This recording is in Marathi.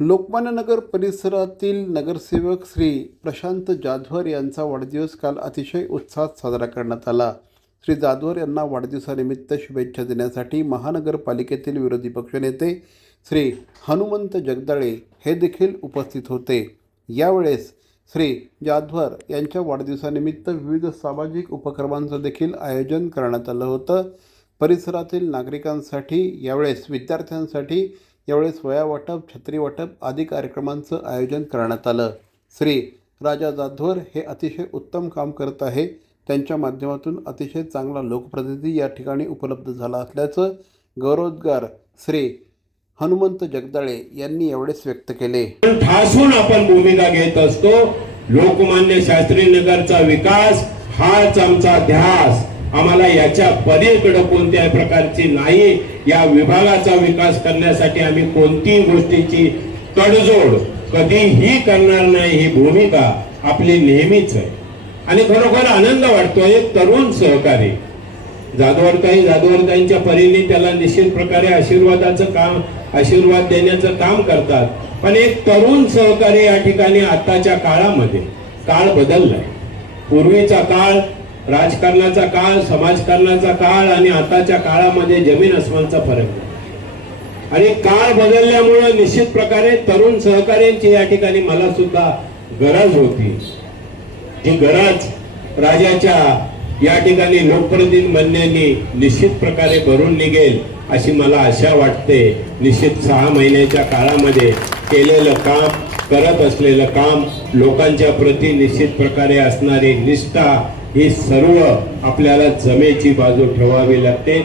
लोकमान्य नगर परिसरातील नगरसेवक श्री प्रशांत जाधवर यांचा वाढदिवस काल अतिशय उत्साहात साजरा करण्यात आला. श्री जाधवर यांना वाढदिवसानिमित्त शुभेच्छा देण्यासाठी महानगरपालिकेतील विरोधी पक्षनेते श्री हनुमंत जगदाळे हे देखील उपस्थित होते. यावेळेस श्री जाधवर यांच्या वाढदिवसानिमित्त विविध सामाजिक उपक्रमांचं देखील आयोजन करण्यात आलं होतं. परिसरातील नागरिकांसाठी यावेळेस विद्यार्थ्यांसाठी यावेळेस वह्या वाटप, छत्री वाटप आदी कार्यक्रमांचं आयोजन करण्यात आलं. श्री राजा जाधवर हे अतिशय उत्तम काम करत आहे. त्यांच्या माध्यमातून अतिशय चांगला लोकप्रतिनिधी या ठिकाणी उपलब्ध झाला असल्याचं गौरवोद्गार श्री हनुमंत जगदाळे यांनी यावेळेस व्यक्त केले. ठासून आपण भूमिका घेत असतो. लोकमान्य शास्त्री नगरचा विकास हाच आमचा ध्यास. आम्हाला याच्या पलीकडे कोणत्याही प्रकारची नाही. या विभागाचा विकास करण्यासाठी आम्ही कोणतीही गोष्टीची तडजोड कधीही करणार नाही, ही भूमिका आपली नेहमीच आहे. आणि खरोखर आनंद वाटतो. एक तरुण सहकारी जाधवरताईंच्या परीने त्याला निश्चित प्रकारे आशीर्वाद देण्याचं काम करतात. पण एक तरुण सहकारी या ठिकाणी आताच्या काळामध्ये काळ बदललाय. पूर्वीचा काळ, राजकारणाचा काळ, समाजकारणाचा काळ आणि आताच्या काळामध्ये जमीन अस्मानचा फरक आहे. आणि काळ बदलल्यामुळे निश्चित प्रकारे तरुण सहकार्यांची या ठिकाणी मला सुद्धा गरज होती. ही गरज राजाच्या या ठिकाणी लोकप्रतिनिधी बनण्याने निश्चित प्रकारे भरून निघेल अशी मला आशा वाटते. निश्चित 6 महिन्याच्या काळामध्ये केलेलं काम, करत असलेलं काम, लोकांच्या प्रती निश्चित प्रकारे असणारी निष्ठा, ही सर्व आपल्याला जमेची बाजू ठेवावी लागते.